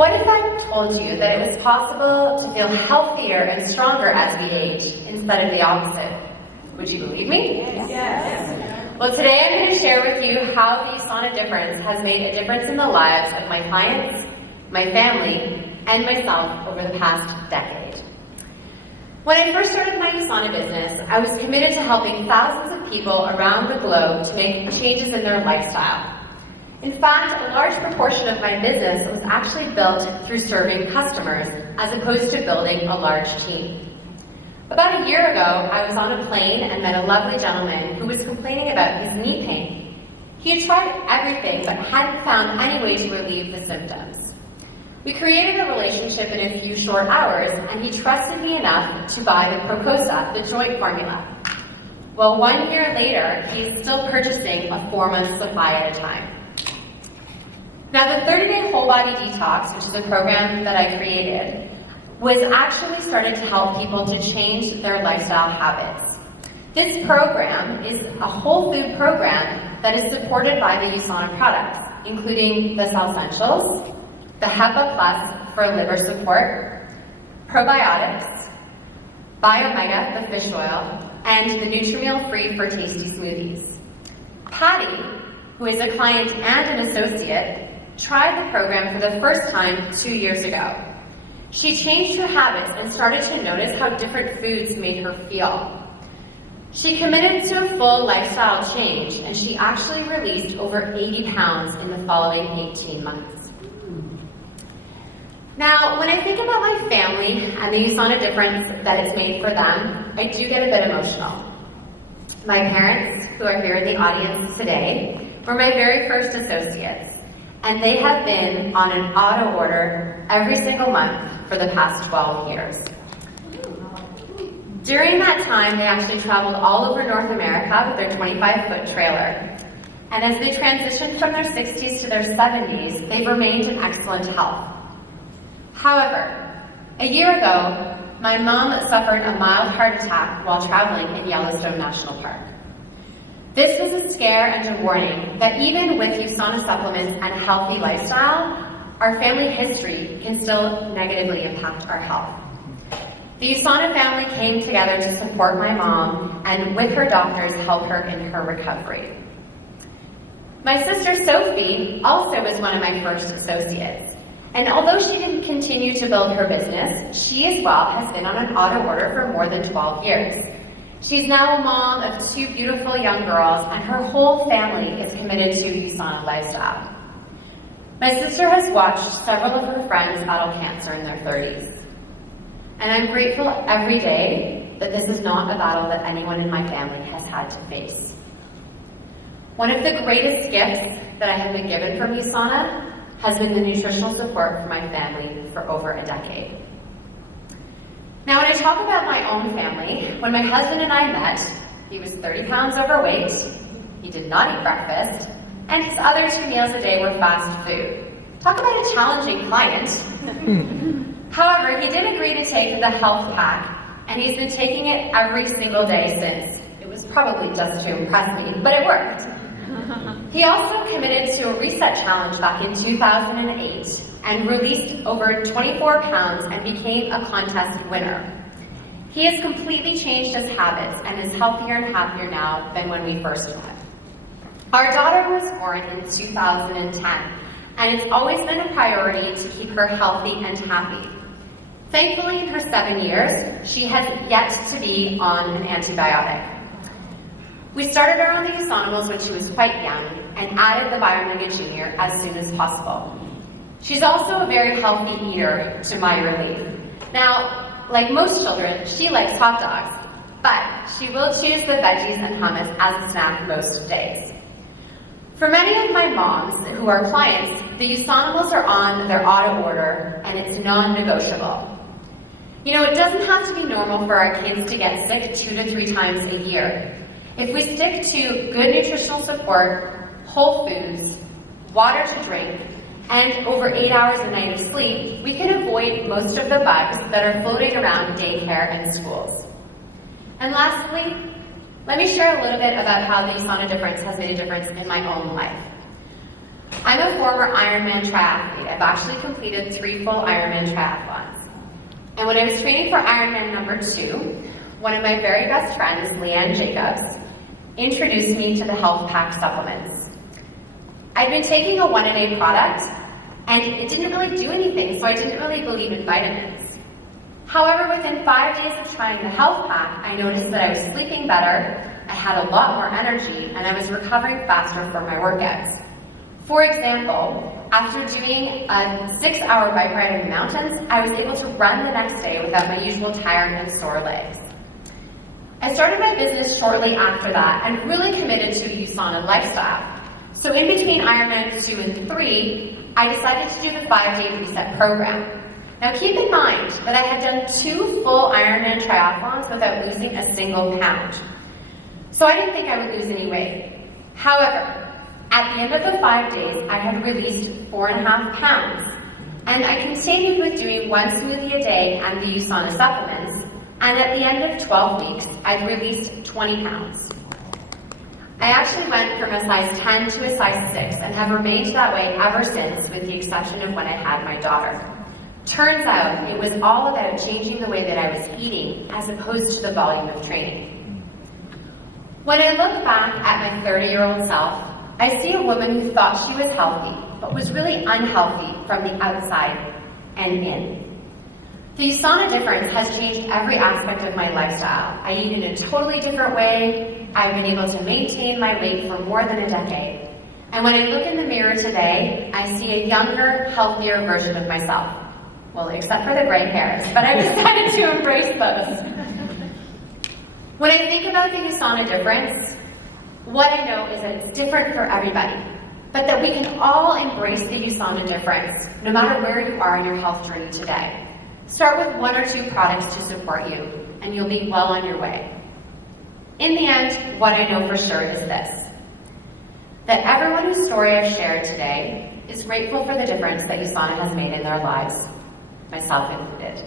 What if I told you that it was possible to feel healthier and stronger as we age instead of the opposite? Would you believe me? Yes. Well, today I'm going to share with you how the USANA Difference has made a difference in the lives of my clients, my family, and myself over the past decade. When I first started my USANA business, I was committed to helping thousands of people around the globe to make changes in their lifestyle. In fact, a large proportion of my business was actually built through serving customers as opposed to building a large team. About a year ago, I was on a plane and met a lovely gentleman who was complaining about his knee pain. He had tried everything but hadn't found any way to relieve the symptoms. We created a relationship in a few short hours, and he trusted me enough to buy the Procosa, the joint formula. Well, 1 year later, he is still purchasing a 4-month supply at a time. Now, the 30-day whole body detox, which is a program that I created, was actually started to help people to change their lifestyle habits. This program is a whole food program that is supported by the USANA products, including the Cell Essentials, the HEPA Plus for liver support, probiotics, Biomega, the fish oil, and the Nutrimeal Free for tasty smoothies. Patty, who is a client and an associate, tried the program for the first time 2 years ago. She changed her habits and started to notice how different foods made her feel. She committed to a full lifestyle change, and she actually released over 80 pounds in the following 18 months. Now, when I think about my family and the USANA difference that it's made for them, I do get a bit emotional. My parents, who are here in the audience today, were my very first associates, and they have been on an auto order every single month for the past 12 years. During that time, they actually traveled all over North America with their 25-foot trailer. And as they transitioned from their 60s to their 70s, they've remained in excellent health. However, a year ago, my mom suffered a mild heart attack while traveling in Yellowstone National Park. This was a scare and a warning that even with USANA supplements and a healthy lifestyle, our family history can still negatively impact our health. The USANA family came together to support my mom and with her doctors help her in her recovery. My sister Sophie also was one of my first associates. And although she didn't continue to build her business, she as well has been on an auto order for more than 12 years. She's now a mom of 2 beautiful young girls, and her whole family is committed to the USANA lifestyle. My sister has watched several of her friends battle cancer in their 30s. And I'm grateful every day that this is not a battle that anyone in my family has had to face. One of the greatest gifts that I have been given from USANA has been the nutritional support for my family for over a decade. Now, when I talk about my own family, when my husband and I met, he was 30 pounds overweight, he did not eat breakfast, and his other 2 meals a day were fast food. Talk about a challenging client. However, he did agree to take the health pack, and he's been taking it every single day since. It was probably just to impress me, but it worked. He also committed to a reset challenge back in 2008 and released over 24 pounds and became a contest winner. He has completely changed his habits and is healthier and happier now than when we first met. Our daughter was born in 2010, and it's always been a priority to keep her healthy and happy. Thankfully, in her 7 years, she has yet to be on an antibiotic. We started her on the USANAbles when she was quite young and added the Biomega Junior as soon as possible. She's also a very healthy eater, to my relief. Now, like most children, she likes hot dogs, but she will choose the veggies and hummus as a snack most days. For many of my moms who are clients, the USANAbles are on their auto order and it's non-negotiable. You know, it doesn't have to be normal for our kids to get sick 2 to 3 times a year. If we stick to good nutritional support, whole foods, water to drink, and over 8 hours a night of sleep, we can avoid most of the bugs that are floating around daycare and schools. And lastly, let me share a little bit about how the USANA Difference has made a difference in my own life. I'm a former Ironman triathlete. I've actually completed 3 full Ironman triathlons. And when I was training for Ironman number 2, one of my very best friends, Leanne Jacobs, introduced me to the Health Pack supplements. I'd been taking a one-a-day product, and it didn't really do anything, so I didn't really believe in vitamins. However, within 5 days of trying the Health Pack, I noticed that I was sleeping better, I had a lot more energy, and I was recovering faster from my workouts. For example, after doing a 6-hour bike ride in the mountains, I was able to run the next day without my usual tired and sore legs. I started my business shortly after that and really committed to a USANA lifestyle. So in between Ironman 2 and 3, I decided to do the 5-day reset program. Now keep in mind that I had done 2 full Ironman triathlons without losing a single pound. So I didn't think I would lose any weight. However, at the end of the 5 days, I had released 4.5 pounds. And I continued with doing 1 smoothie a day and the USANA supplements. And at the end of 12 weeks, I'd released 20 pounds. I actually went from a size 10 to a size 6 and have remained that way ever since, with the exception of when I had my daughter. Turns out it was all about changing the way that I was eating as opposed to the volume of training. When I look back at my 30-year-old self, I see a woman who thought she was healthy, but was really unhealthy from the outside and in. The USANA Difference has changed every aspect of my lifestyle. I eat in a totally different way. I've been able to maintain my weight for more than a decade. And when I look in the mirror today, I see a younger, healthier version of myself. Well, except for the gray hairs, but I've decided to embrace those. When I think about the USANA Difference, what I know is that it's different for everybody, but that we can all embrace the USANA Difference, no matter where you are in your health journey today. Start with 1 or 2 products to support you, and you'll be well on your way. In the end, what I know for sure is this: that everyone whose story I've shared today is grateful for the difference that USANA has made in their lives, myself included.